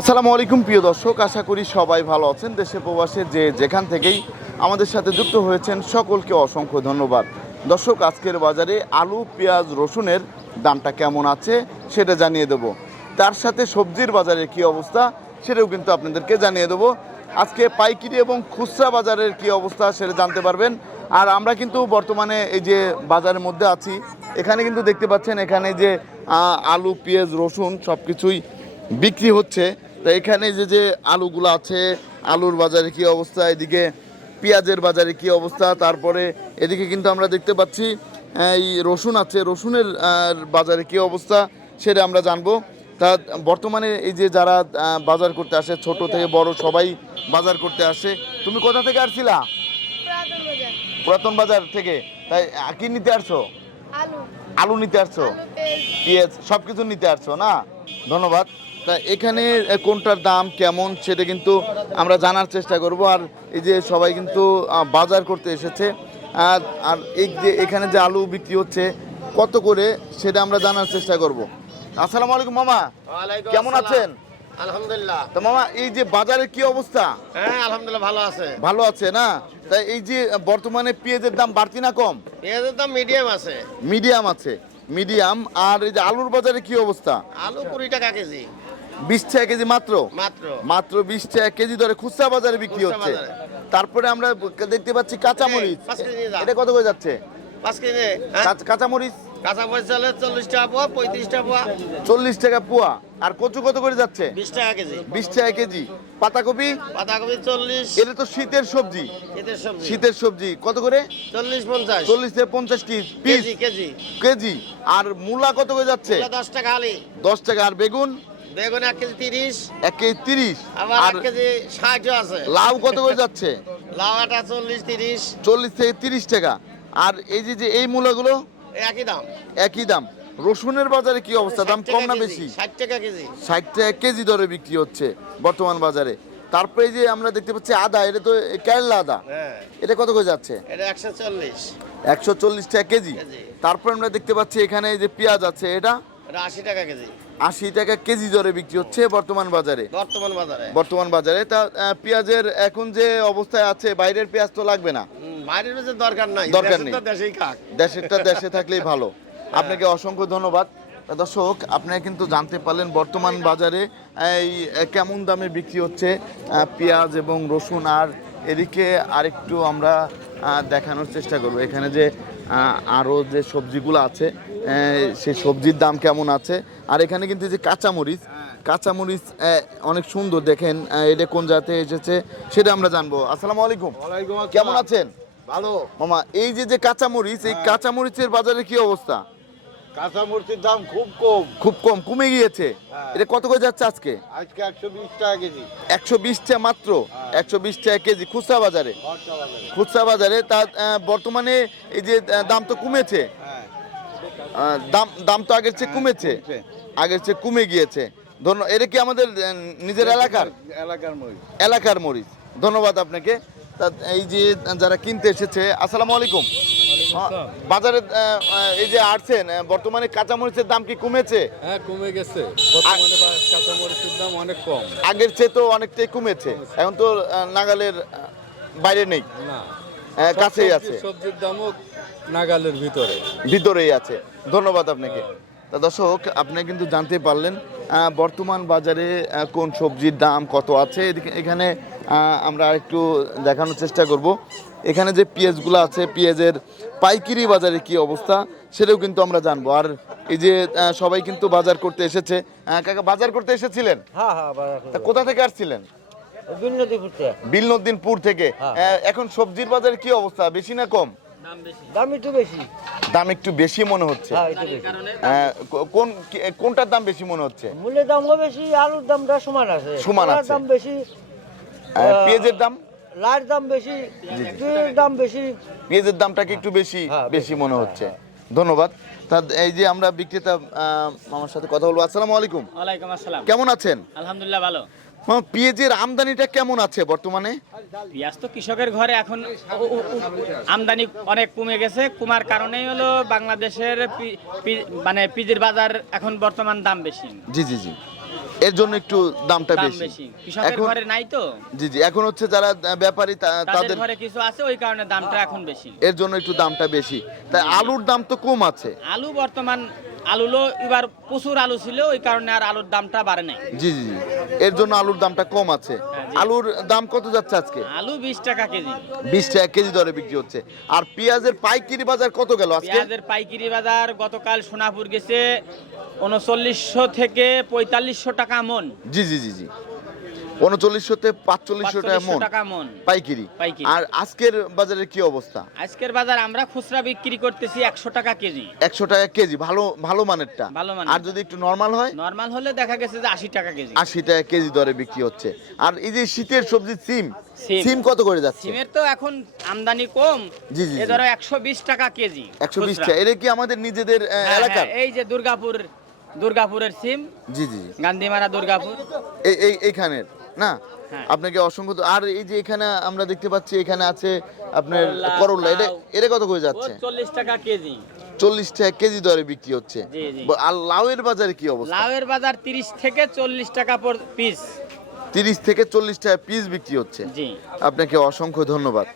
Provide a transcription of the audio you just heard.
আসসালামু আলাইকুম, প্রিয় দর্শক। আশা করি সবাই ভালো আছেন। দেশে প্রবাসে যে যেখান থেকেই আমাদের সাথে যুক্ত হয়েছেন, সকলকে অসংখ্য ধন্যবাদ। দর্শক, আজকের বাজারে আলু, পেঁয়াজ, রসুনের দামটা কেমন আছে সেটা জানিয়ে দেবো। তার সাথে সবজির বাজারের কি অবস্থা সেটাও কিন্তু আপনাদেরকে জানিয়ে দেবো। আজকে পাইকারি এবং খুচরা বাজারের কি অবস্থা সেটা জানতে পারবেন। আর আমরা কিন্তু বর্তমানে এই যে বাজারের মধ্যে আছি, এখানে কিন্তু দেখতে পাচ্ছেন, এখানে যে আলু, পেঁয়াজ, রসুন সব কিছুই বিক্রি হচ্ছে। তো এখানে যে যে আলুগুলো আছে আলুর বাজারে কি অবস্থা এদিকে পেঁয়াজের বাজারে কি অবস্থা তারপরে এদিকে কিন্তু আমরা দেখতে পাচ্ছি এই রসুন আছে রসুনের বাজারে কি অবস্থা সেটা আমরা জানব। তা বর্তমানে এই যে যারা বাজার করতে আসে ছোট থেকে বড় সবাই বাজার করতে আসে তুমি কোথা থেকে আসছিলা? পুরাতন বাজার। থেকে? তাই কি নিতে আসছো? আলু। নিতে আসছো? পেঁয়াজ সব কিছু নিতে আসছো না? ধন্যবাদ। তা এখানে কোনটার দাম কেমন সেটা কিন্তু আমরা জানার চেষ্টা করব। আর এই যে সবাই কিন্তু বাজার করতে এসেছে। আর আর এই যে এখানে যে আলু বিক্রি হচ্ছে কত করে সেটা আমরা জানার চেষ্টা করব। আসসালামু আলাইকুম মামা। কেমন আছেন? আলহামদুলিল্লাহ। তো মামা এই যে বাজারের কি অবস্থা? হ্যাঁ আলহামদুলিল্লাহ ভালো আছে। ভালো আছে না? তাই এই যে বর্তমানে পেঁয়াজের দাম বাড়তি না কম? পেঁয়াজের দাম মিডিয়াম আছে। মিডিয়াম আছে মিডিয়াম। আর এই যে আলুর বাজারে কি অবস্থা? আলু কুড়ি টাকা কেজি। বিশ টাকা কেজি মাত্র? মাত্র। বিশ টাকা কেজি ধরে খুচরা বাজারে বিক্রি হচ্ছে। তারপরে আমরা দেখতে পাচ্ছি কাঁচামরিচ। এটা কত করে যাচ্ছে? হ্যাঁ? কাঁচামরিচ? কাঁচা মরিচ চালে চল্লিশ টাকা পোয়া পঁয়ত্রিশ টাকা পোয়া। চল্লিশ টাকা পোয়া। আর কচু কত করে যাচ্ছে? বিশ টাকা কেজি। বিশ টাকা কেজি। পাতাকপি? বাঁধাকপি চল্লিশ। এটা তো শীতের সবজি। শীতের সবজি। কত করে? চল্লিশ পঞ্চাশ। চল্লিশ থেকে পঞ্চাশ কেজি কেজি। কেজি। আর মূলা কত করে যাচ্ছে? দশ টাকা আলি দশ টাকা। আর বেগুন? বেগুন এক কেজি তিরিশ। এক কেজি তিরিশ। আবার আর এক কেজি ষাটও আছে। লাউ কত করে যাচ্ছে? লাউ আটা চল্লিশ তিরিশ। চল্লিশ থেকে তিরিশ টাকা। আর এই যে যে এই মূলাগুলো একই দাম। একই দাম। রসুনের বাজারে কি অবস্থা? দাম কম না বেশি? ষাট টাকা কেজি। ষাট টাকা কেজি দরে বিক্রি হচ্ছে বর্তমান বাজারে। তারপরে যে আমরা দেখতে পাচ্ছি আদা এটা তো কেরলা আদা। হ্যাঁ। এটা কত করে যাচ্ছে? এটা একশো চল্লিশ। একশো চল্লিশ টাকা কেজি। তারপরে আমরা দেখতে পাচ্ছি এখানে যে পেঁয়াজ আছে এটা? এটা আশি টাকা কেজি। আশি টাকা কেজি দরে বিক্রি হচ্ছে বর্তমান বাজারে। বর্তমান বাজারে। বর্তমান বাজারে। তা পেঁয়াজের এখন যে অবস্থায় আছে বাইরের পেঁয়াজ তো লাগবে না। বাইরের বেশি দরকার নাই। দরকার নেই। তো দেশেই খাক। দেশেরটা দেশে থাকলেই ভালো। আপনাকে অসংখ্য ধন্যবাদ। দর্শক আপনারা কিন্তু জানতে পারলেন বর্তমান বাজারে এই কেমন দামে বিক্রি হচ্ছে পেঁয়াজ এবং রসুন। আর এদিকে আরেকটু আমরা দেখানোর চেষ্টা করব। এখানে যে আরও যে সবজিগুলো আছে সেই সবজির দাম কেমন আছে? আর এখানে কিন্তু যে কাঁচামরিচ কাঁচামরিচ অনেক সুন্দর দেখেন এটা কোন জাতে এসেছে সেটা আমরা জানব। আসসালামু আলাইকুম। কেমন আছেন? ভালো। মামা এই যে যে কাঁচামরিচ এই কাঁচামরিচের বাজারে কি অবস্থা? কাঁচা মরিচের দাম খুব কম। খুব কম কমে গিয়েছে। হ্যাঁ। এটা কত করে যাচ্ছে আজকে? আজকে একশো বিশ টাকা কেজি। একশো বিশ টাকা মাত্র? একশো বিশ টাকা কেজি খুচরা বাজারে? খুচরা বাজারে। তার বর্তমানে এই যে দাম তো কমেছে। হ্যাঁ দাম দাম তো আগের চেয়ে কমেছে। আগের চেয়ে কমে গিয়েছে। ধন্য এটা কি আমাদের নিজের এলাকার? এলাকার মরিচ। এলাকার মরিচ। ধন্যবাদ আপনাকে। তা এই যে যারা কিনতে এসেছে আসসালামু আলাইকুম। বাজারে এই যে আসছেন বর্তমানে কাঁচামরিচের দাম কি কমেছে? হ্যাঁ কমে গেছে। বর্তমানে কাঁচামরিচের দাম অনেক কম। আগের চেয়ে তো অনেকটাই কমেছে। এখন তো নাগালের বাইরে নেই। না। কাছেই আছে। সবজির দামও নাগালের ভিতরে। ভিতরেই আছে। ধন্যবাদ আপনাকে। তা দর্শক আপনি কিন্তু জানতে পারলেন বর্তমান বাজারে কোন সবজির দাম কত আছে। এখানে আমরা একটু দেখানোর চেষ্টা করব। এখানে যে পেঁয়াজগুলো আছে পেঁয়াজের পাইকারি বাজারে কি অবস্থা সেটাও কিন্তু আমরা জানব। আর এই যে সবাই কিন্তু বাজার করতে এসেছে। কাকা বাজার করতে এসেছিলেন? হ্যাঁ হ্যাঁ তা কোথা থেকে আসছিলেন? থেকে। বিলনদ্দিনপুর থেকে। হ্যাঁ। এখন সবজির বাজারে কি অবস্থা বেশি না কম? দাম একটু বেশি। দাম একটু বেশি মনে হচ্ছে। হ্যাঁ একটু বেশি। আহ, কো- কোন কোনটার দাম বেশি মনে হচ্ছে? মূলের দামও বেশি আলুর দামটা সমান আছে। সমান আছে। দাম বেশি পেঁয়াজের দাম? দাম বেশি দাম বেশি। পেঁয়াজের দামটা কি একটু বেশি? বেশি। মনে হচ্ছে। ধন্যবাদ। তা এই যে আমরা বিক্রেতা আমার সাথে কথা বলব। আসসালামু আলাইকুম। ওয়ালাইকুম আসসালাম। কেমন আছেন? আলহামদুলিল্লাহ ভালো। পেঁয়াজের আমদানিটা কেমন আছে বর্তমানে? পেঁয়াজ তো কৃষকের ঘরে এখন আমদানি অনেক কমে গেছে। কমার কারণেই হলো বাংলাদেশের মানে পিজির বাজার এখন বর্তমান দাম বেশি। জি জি জি। এর জন্য একটু দামটা বেশি। কৃষকের ঘরে নাই তো। জি জি। এখন হচ্ছে যারা ব্যাপারী তাদের তাদের ঘরে কিছু আছে ওই কারণে দামটা এখন বেশি। এর জন্য একটু দামটা বেশি। তাই আলুর দাম তো কম আছে। আলু বর্তমান আলুলো এবার প্রচুর আলু ছিল ওই কারণে আর আলুর দামটা বাড়ে নাই। জি জি। এর জন্য আলুর দামটা কম আছে। হ্যাঁ, আলুর দাম কত যাচ্ছে আজকে? আলু বিশ টাকা কেজি। বিশ টাকা কেজি দরে বিক্রি হচ্ছে। আর পেঁয়াজের পাইকারি বাজার কত গেল আজকে? পেঁয়াজের পাইকারি বাজার গতকাল সোনাপুর গেছে উনচল্লিশশো থেকে পঁয়তাল্লিশশো টাকা মন। জি জি জি জি। উনচল্লিশশো থেকে পাঁচচল্লিশশো টাকা মন। পাইকারি। আর আজকের বাজারের কি অবস্থা? আজকের বাজার আমরা খুচরা বিক্রি করতেছি একশো টাকা কেজি। একশো টাকা কেজি ভালো ভালো মানেরটা। ভালো। আর যদি একটু নর্মাল হয়? নর্মাল হলে দেখা গেছে যে আশি টাকা কেজি। আশি টাকা কেজি দরে বিক্রি হচ্ছে। আর এই যে শীতের সবজি সিম সিম। কত করে যাচ্ছে? সিমের তো এখন আমদানি কম। জি, জি, ধরো একশো বিশ টাকা কেজি একশো বিশ টাকা। এটা কি আমাদের নিজেদের হ্যাঁ, এলাকার? হ্যাঁ, এই যে দুর্গাপুর দুর্গাপুরের সিম। জি জি। গান্ধীমারা দুর্গাপুর। এই এই এইখানের। না? হ্যাঁ। আপনাকে অসংখ্য আর এই যে এখানে আমরা দেখতে পাচ্ছি এখানে আছে আপনার করলা, এটা এটা কত করে যাচ্ছে? চল্লিশ টাকা কেজি। চল্লিশ টাকা কেজি দরে বিক্রি হচ্ছে। আর লাউয়ের বাজারে কি অবস্থা? লাউয়ের বাজার তিরিশ থেকে চল্লিশ টাকা পর পিস তিরিশ থেকে চল্লিশ টাকা পিস বিক্রি হচ্ছে। আপনাকে অসংখ্য ধন্যবাদ।